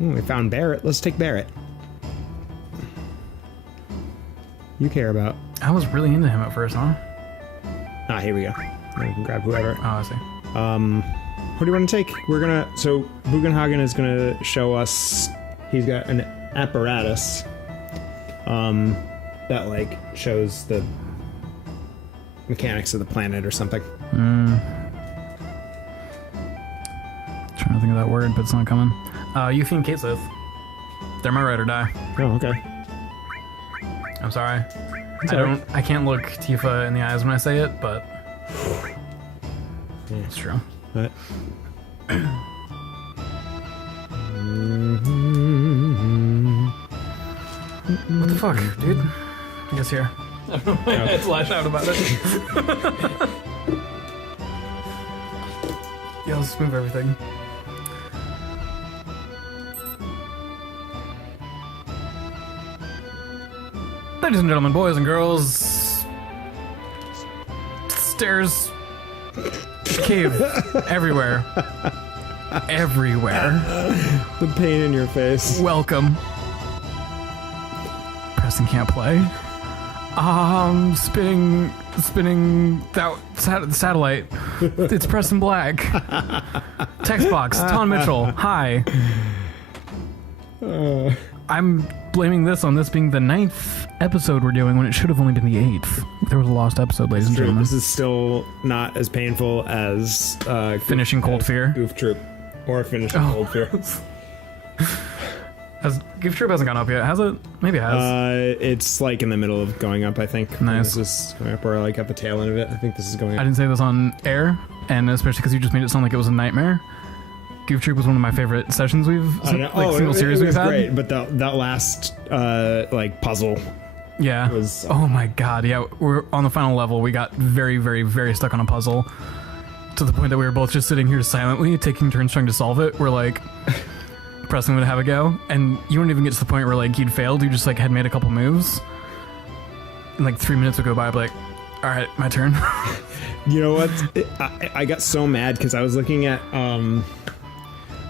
We found Barrett. Let's take Barrett. You care about. I was really into him at first, huh? Ah, here we go. We can grab whoever. Oh, I see. Who do you want to take? We're gonna. So Bugenhagen is gonna show us. He's got an apparatus. That like shows the mechanics of the planet or something. Trying to think of that word, but it's not coming. Yuffie and Kaseth. They're my ride or die. Oh, okay. I'm sorry. I can't look Tifa in the eyes when I say it, but yeah. It's true. What? What the fuck, dude? I guess here. I don't know why I had to lash out about it. Yeah, let's move everything. Ladies and gentlemen, boys and girls, stairs, cave, everywhere. Everywhere. The pain in your face. Welcome. Preston can't play. Spinning that satellite. It's Preston Black. Text box. Taun Mitchell. Hi. I'm blaming this on this being the 9th episode we're doing when it should have only been the 8th. There was a lost episode, ladies and gentlemen. This is still not as painful as finishing Cold Fear. Goof Troop. Or finishing Cold Fear. Goof Troop hasn't gone up yet, has it? Maybe it has. It's like in the middle of going up, I think. Nice. This is going up, or like at the tail end of it. I think this is going up. I didn't say this on air, and especially because you just made it sound like it was a nightmare. Goof Troop was one of my favorite sessions single series we've had. Great, but that last like puzzle. Yeah. Was, oh my god. Yeah, we're on the final level. We got very, very, very stuck on a puzzle to the point that we were both just sitting here silently, taking turns trying to solve it. We're like, Preston would have a go, and you wouldn't even get to the point where like you'd failed. You just like had made a couple moves, and like 3 minutes would go by. I'd be like, all right, my turn. You know what? I got so mad because I was looking at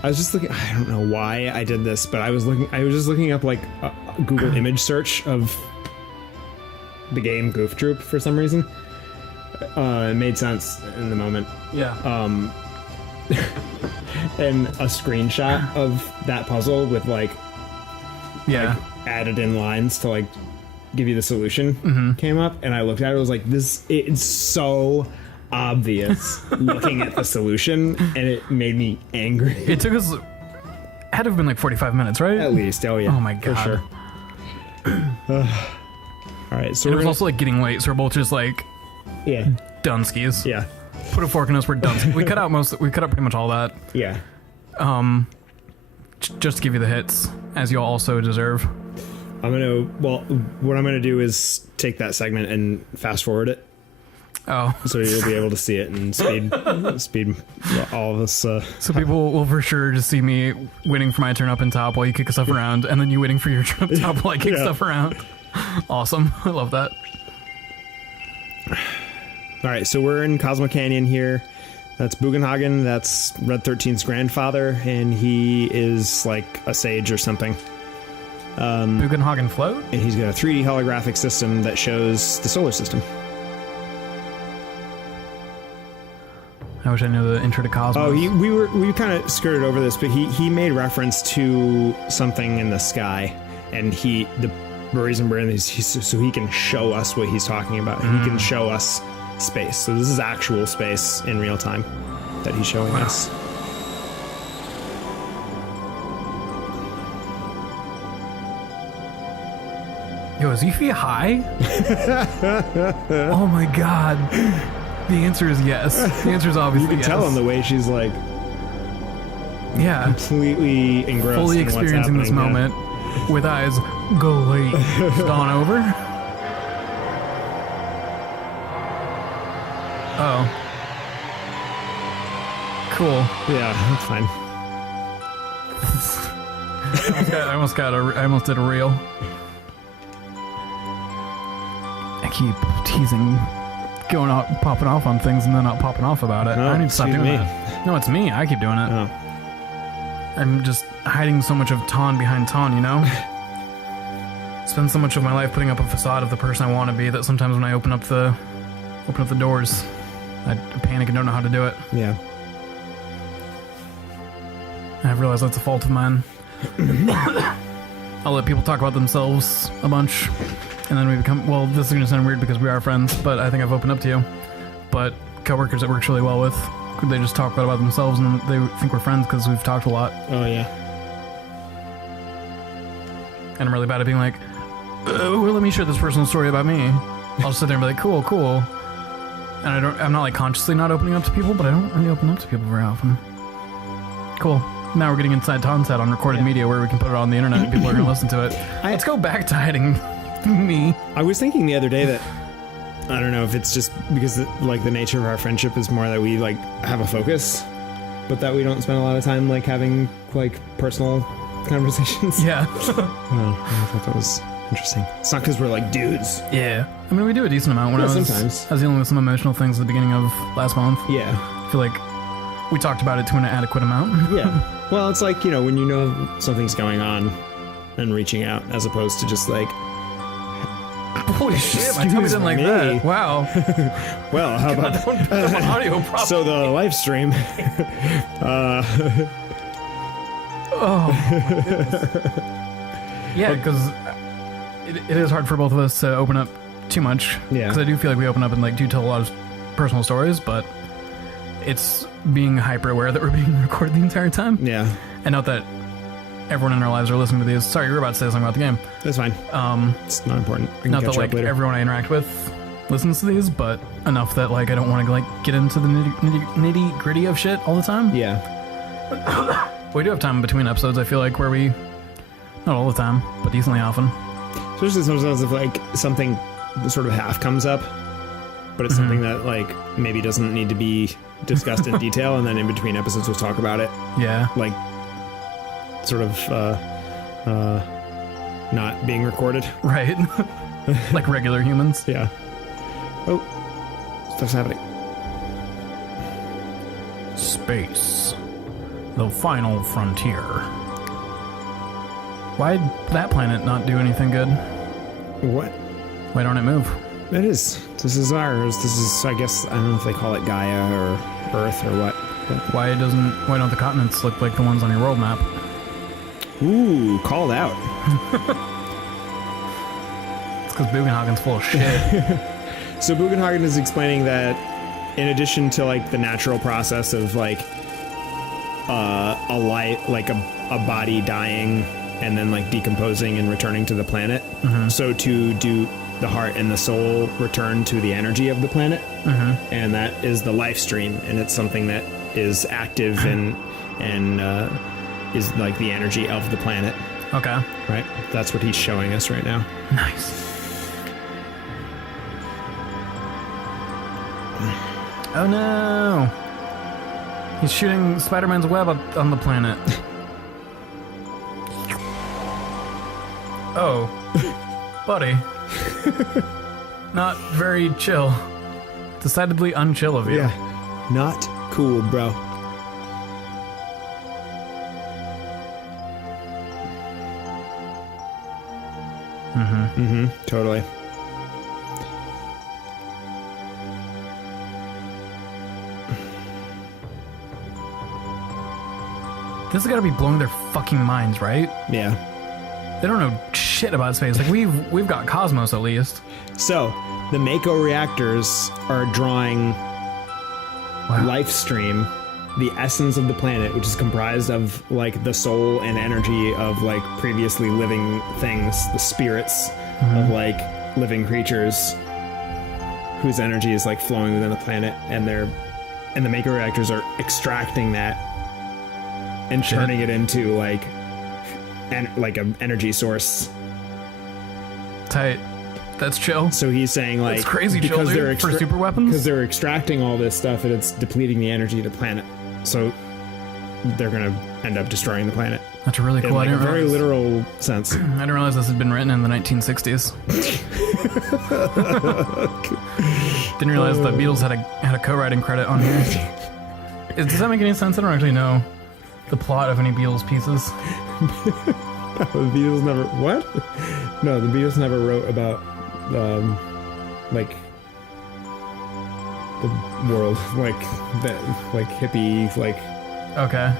I was just looking. I don't know why I did this, but I was just looking up like a Google image search of the game Goof Troop for some reason. It made sense in the moment. Yeah. And a screenshot of that puzzle with like added in lines to like give you the solution came up, and I looked at it. I was like, it's so obvious looking at the solution, and it made me angry. It took us had to have been like 45 minutes, right? At least. Oh yeah. Oh my god. For sure. All right, so it was also like getting late, so we're both just like Dunskies. Yeah. Put a fork in us, we're Dunskies. We cut out pretty much all that. Yeah. Just to give you the hits, as you also deserve. What I'm gonna do is take that segment and fast forward it. Oh. So you'll be able to see it and speed all of us. So people will for sure just see me waiting for my turn up and top while you kick stuff around, and then you waiting for your turn up top while I kick stuff around. Awesome. I love that. All right, so we're in Cosmo Canyon here. That's Bugenhagen. That's Red XIII's grandfather, and he is like a sage or something. Bugenhagen float? And he's got a 3D holographic system that shows the solar system. I wish I knew the intro to Cosmo. Oh, we kind of skirted over this, but he made reference to something in the sky, and the reason we're in this so he can show us what he's talking about. He can show us space. So this is actual space in real time that he's showing us. Yo, is Yuffie high? Oh my god. The answer is yes. The answer is obviously yes. You can tell in the way she's like completely engrossed fully in what's experiencing this moment with eyes glazed on over. Oh. Cool. Yeah, that's fine. I almost did a reel. I keep teasing, popping off on things and then not popping off about it. No, I need to stop doing me. that. No, it's me. I keep doing it. Oh. I'm just hiding so much of Taun behind Taun, you know? Spend so much of my life putting up a facade of the person I want to be that sometimes when I open up the doors, I panic and don't know how to do it. Yeah. I've realized that's a fault of mine. I'll let people talk about themselves a bunch, and then we become, well, this is going to sound weird because we are friends, but I think I've opened up to you. But coworkers that works really well with, they just talk about themselves and they think we're friends because we've talked a lot. Oh, yeah. And I'm really bad at being like, well, let me share this personal story about me. I'll just sit there and be like, cool. And I'm not like consciously not opening up to people, but I don't really open up to people very often. Cool. Now we're getting inside Taun's head on recorded media where we can put it on the internet and people are going to listen to it. Let's go back to hiding me. I was thinking the other day that, I don't know if it's just because the nature of our friendship is more that we like have a focus, but that we don't spend a lot of time like having like personal conversations. Yeah. Oh, I thought that was interesting. It's not because we're like dudes. Yeah. I mean, we do a decent amount. When sometimes. I was dealing with some emotional things at the beginning of last month. Yeah. I feel like we talked about it to an adequate amount. Yeah. Well, it's like, when you know something's going on and reaching out as opposed to just like, holy shit, my tummy didn't like me. That. Wow. Well, how about don't have an audio problem. So the live stream. Oh, my goodness. Yeah, because it is hard for both of us to open up too much. Yeah. Because I do feel like we open up and like do tell a lot of personal stories, but it's being hyper aware that we're being recorded the entire time. Yeah. And not that everyone in our lives are listening to these. Sorry, you were about to say something about the game. That's fine. It's not important. I can Not catch that up like later. everyone I interact with listens to these, but enough that like I don't want to like get into the nitty gritty of shit all the time. Yeah. We do have time between episodes, I feel like, where we, not all the time, but decently often. Especially sometimes if like something sort of half comes up, but it's something that like maybe doesn't need to be discussed in detail, and then in between episodes we'll talk about it. Yeah. Like sort of not being recorded. Right. Like regular humans. Yeah. Oh, stuff's happening. Space. The final frontier. Why'd that planet not do anything good? What? Why don't it move? It is. This is ours. This is, I guess, I don't know if they call it Gaia or Earth or what. But... Why don't the continents look like the ones on your world map? Ooh, called out. It's because Bugenhagen's full of shit. So Bugenhagen is explaining that in addition to like the natural process of like a body dying and then like decomposing and returning to the planet, so to do the heart and the soul return to the energy of the planet, and that is the life stream, and it's something that is active and is like the energy of the planet. Okay. Right? That's what he's showing us right now. Nice. Oh no! He's shooting Spider-Man's web on the planet. Oh. Buddy. Not very chill. Decidedly unchill of you. Yeah. Not cool, bro. Totally. This has got to be blowing their fucking minds, right? Yeah. They don't know shit about space. Like we've got Cosmos at least. So, the Mako reactors are drawing life stream, the essence of the planet, which is comprised of like the soul and energy of like previously living things, the spirits of like living creatures whose energy is like flowing within the planet, and the Mako reactors are extracting that and turning it into like an energy source. Tight. That's chill. So he's saying like that's crazy chill, dude, for super weapons? Because they're extracting all this stuff and it's depleting the energy of the planet. So they're going to end up destroying the planet. That's really cool. In like a very literal sense. I didn't realize this had been written in the 1960s. Didn't realize the Beatles had a co-writing credit on here. Does that make any sense? I don't actually know. the plot of any Beatles pieces. The Beatles never... What? No, the Beatles never wrote about, like, the world. Like, hippie, like... Okay.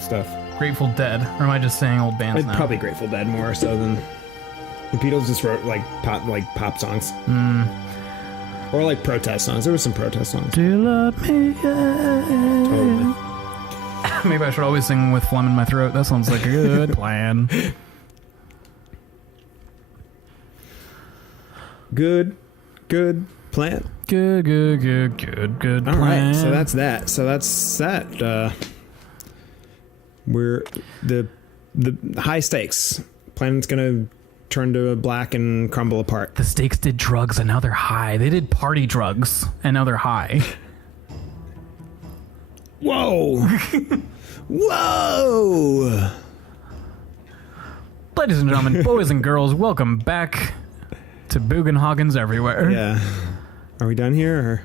Stuff. Grateful Dead. Or am I just saying old bands now? Probably Grateful Dead more so than... The Beatles just wrote, like, pop songs. Or, like, protest songs. There were some protest songs. Do you love me? Totally. Maybe I should always sing with phlegm in my throat. That sounds like a good plan. Good plan. Good plan. All right, so that's that. We're the high stakes. Planet's gonna turn to black and crumble apart. The stakes did drugs and now they're high. They did party drugs and now they're high. Whoa! Whoa! Ladies and gentlemen, boys and girls, welcome back to Bugenhagens Everywhere. Yeah. Are we done here? Or?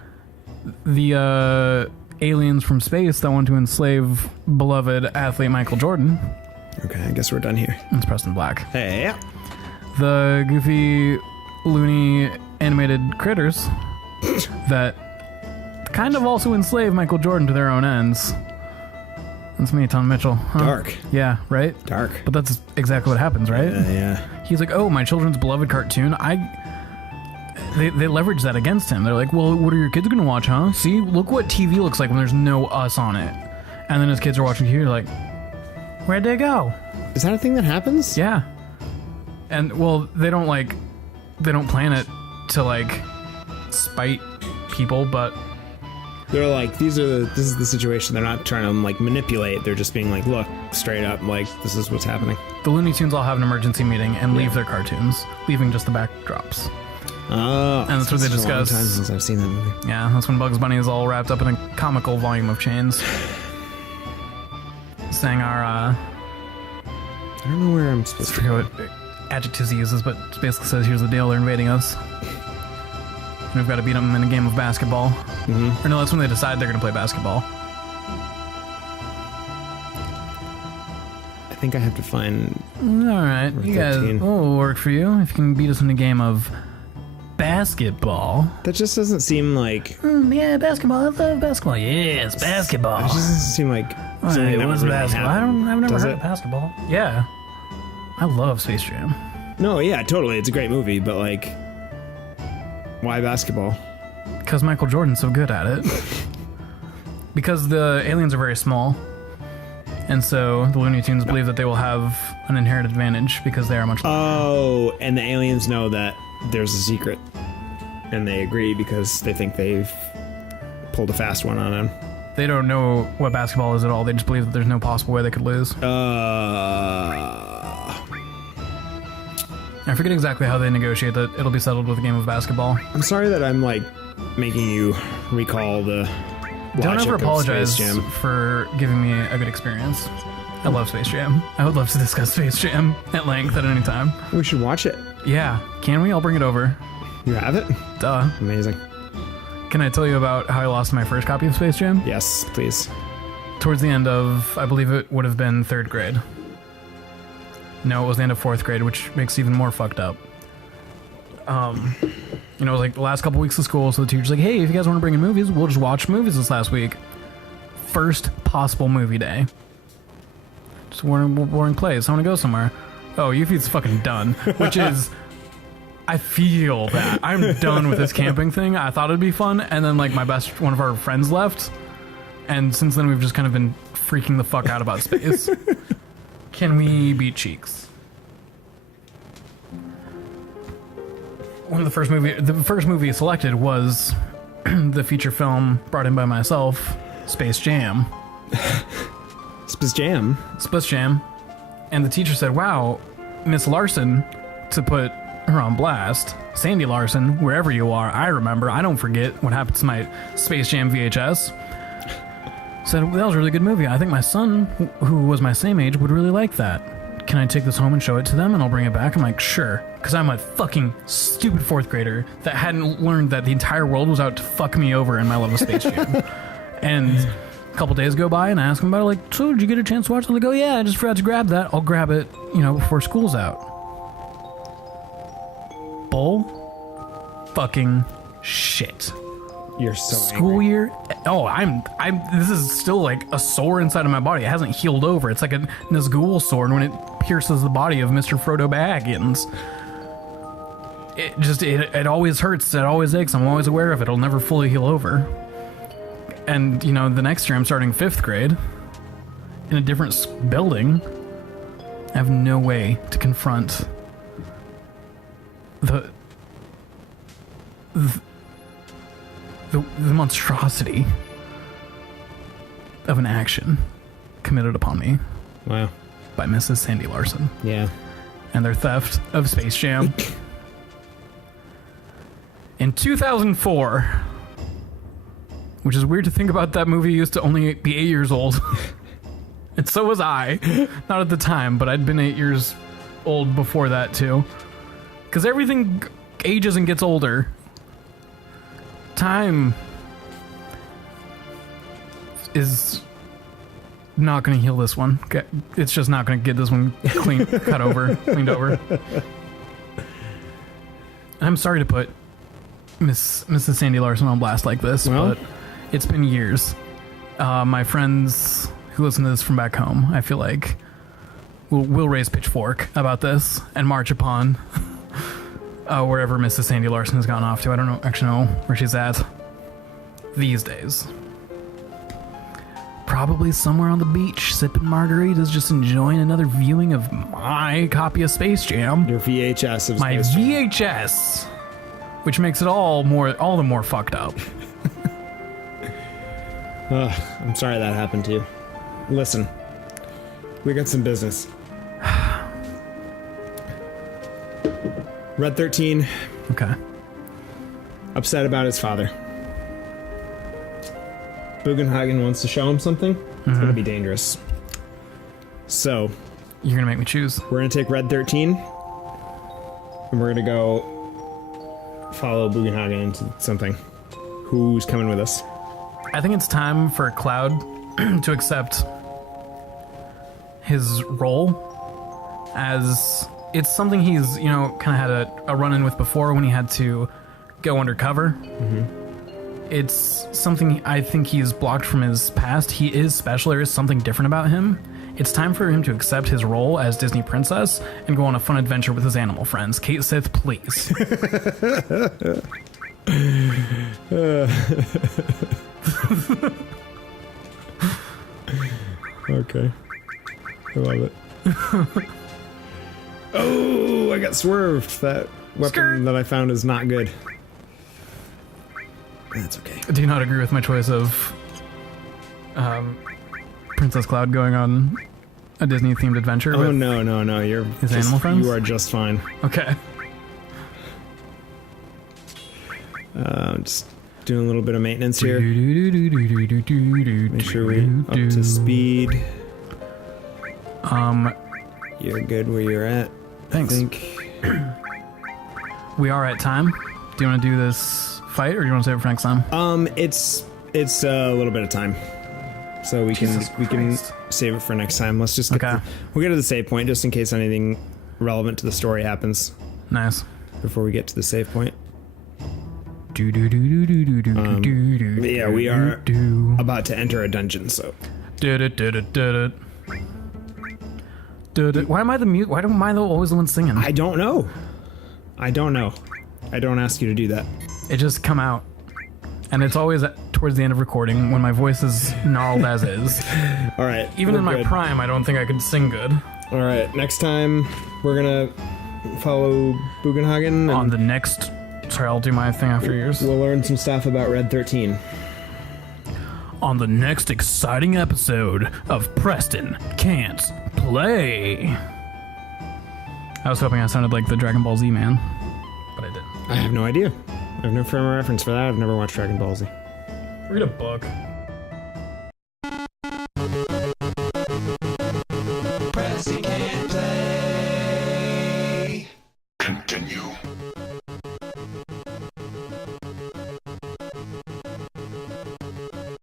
The aliens from space that want to enslave beloved athlete Michael Jordan. Okay, I guess we're done here. It's Preston Black. Hey. The goofy, loony, animated critters that kind of also enslave Michael Jordan to their own ends. That's me, Taun Mitchell. Huh? Dark. Yeah, right? Dark. But that's exactly what happens, right? Yeah. He's like, oh, my children's beloved cartoon. They leverage that against him. They're like, well, what are your kids going to watch, huh? See, look what TV looks like when there's no us on it. And then his kids are watching TV, like, where'd they go? Is that a thing that happens? Yeah. And, well, they don't plan it to, like, spite people, but... They're like, this is the situation. They're not trying to, like, manipulate. They're just being like, look, straight up, like, this is what's happening. The Looney Tunes all have an emergency meeting and leave their cartoons, leaving just the backdrops. Oh. And that's what they discuss. It's been a long time since I've seen that movie. Yeah, that's when Bugs Bunny is all wrapped up in a comical volume of chains. Saying our, I don't know where I'm supposed to go. I forget what adjectives he uses, but it basically says, here's the deal, they're invading us. And we've got to beat them in a game of basketball. Mm-hmm. Or no, that's when they decide they're going to play basketball. I think I have to find... Alright, you guys, 13. will work for you if you can beat us in a game of basketball. That just doesn't seem like... Yeah, basketball, I love basketball. Yeah, it's basketball. It just doesn't seem like... something that what's would really basketball? happen. I've never Does heard it? of basketball. Yeah. I love Space Jam. No, yeah, totally. It's a great movie, but, like... Why basketball? Because Michael Jordan's so good at it. Because the aliens are very small. And so the Looney Tunes believe that they will have an inherent advantage because they are much larger. Oh, and the aliens know that there's a secret. And they agree because they think they've pulled a fast one on him. They don't know what basketball is at all. They just believe that there's no possible way they could lose. I forget exactly how they negotiate that it'll be settled with a game of basketball. I'm sorry that I'm, like, making you recall the Don't logic ever of apologize Space Jam. for giving me a good experience. I love Space Jam. I would love to discuss Space Jam at length at any time. We should watch it. Yeah, can we? I'll bring it over. You have it? Duh. Amazing. Can I tell you about how I lost my first copy of Space Jam? Yes, please. Towards the end of, I believe it would have been 3rd grade. No, it was the end of 4th grade, which makes it even more fucked up. You know, it was like the last couple weeks of school, so the teacher's like, hey, if you guys want to bring in movies, we'll just watch movies this last week. First possible movie day. Just boring place. I want to go somewhere. Oh, Eufe's fucking done. Which is... I feel that. I'm done with this camping thing. I thought it'd be fun, and then, like, one of our friends left, and since then we've just kind of been freaking the fuck out about space. Can we beat cheeks? The first movie selected was the feature film brought in by myself, Space Jam. Space Jam? Space Jam. And the teacher said, wow, Miss Larson, to put her on blast, Sandy Larson, wherever you are, I remember, I don't forget what happened to my Space Jam VHS. Said, that was a really good movie. I think my son, who was my same age, would really like that. Can I take this home and show it to them and I'll bring it back? I'm like, sure. Because I'm a fucking stupid 4th grader that hadn't learned that the entire world was out to fuck me over in my love of Space Jam. And couple days go by and I ask them about it, like, so did you get a chance to watch it? They go, yeah, I just forgot to grab that. I'll grab it, before school's out. Bull fucking shit. You're so School angry. year. Oh, I'm. This is still like a sore inside of my body. It hasn't healed over. It's like a Nazgul sword when it pierces the body of Mr. Frodo Baggins. It always hurts. It always aches. I'm always aware of it. It'll never fully heal over. And the next year I'm starting 5th grade in a different building. I have no way to confront the monstrosity of an action committed upon me Wow. by Mrs. Sandy Larson Yeah. and their theft of Space Jam. In 2004, which is weird to think about, that movie used to only be 8 years old. And so was I. Not at the time, but I'd been 8 years old before that too. Because everything ages and gets older. Time is not going to heal this one. It's just not going to get this one cleaned over. I'm sorry to put Mrs. Sandy Larson on blast like this, but it's been years. My friends who listen to this from back home, I feel like, will raise pitchfork about this and march upon wherever Mrs. Sandy Larson has gone off to. I don't know where she's at these days. Probably somewhere on the beach, sipping margaritas, just enjoying another viewing of my copy of Space Jam. Your VHS of My Space Jam. VHS, which makes it all the more fucked up. I'm sorry that happened to you. Listen, we got some business. Red 13, Okay. upset about his father. Bugenhagen wants to show him something. It's gonna be dangerous. So, You're gonna make me choose. we're gonna take Red 13, and we're gonna go follow Bugenhagen into something. Who's coming with us? I think it's time for Cloud to accept his role, as it's something he's, kind of had a run-in with before when he had to go undercover. It's something I think he's blocked from his past. He is special. There is something different about him. It's time for him to accept his role as Disney princess and go on a fun adventure with his animal friends. Kate Sith, please. Okay. I love it. Oh, I got swerved. That weapon Skirt. that I found is not good. That's okay. Do you not agree with my choice of Princess Cloud going on a Disney-themed adventure? Oh, with no. You're his just, animal friends? You are just fine. Okay. Just doing a little bit of maintenance here. Make sure we're up to speed. You're good where you're at. Thanks. I think. We are at time. Do you want to do this fight, or do you want to save it for next time? It's a little bit of time, so we can save it for next time. Let's just get we'll get to the save point just in case anything relevant to the story happens. Nice. Before we get to the save point. Yeah, Yeah, we are about to enter a dungeon, so. Why am I the mute? Why am I always the one singing? I don't know. I don't ask you to do that. It just come out, and it's always towards the end of recording when my voice is gnarled as is. All right. Even in my good. prime, I don't think I could sing good. All right. Next time, we're gonna follow Bugenhagen. On the next... Sorry, I'll do my thing after yours. We'll learn some stuff about Red 13. On the next exciting episode of Preston Can't Play. I was hoping I sounded like the Dragon Ball Z man, but I didn't. I have no idea. I have no frame of reference for that. I've never watched Dragon Ball Z. Read a book.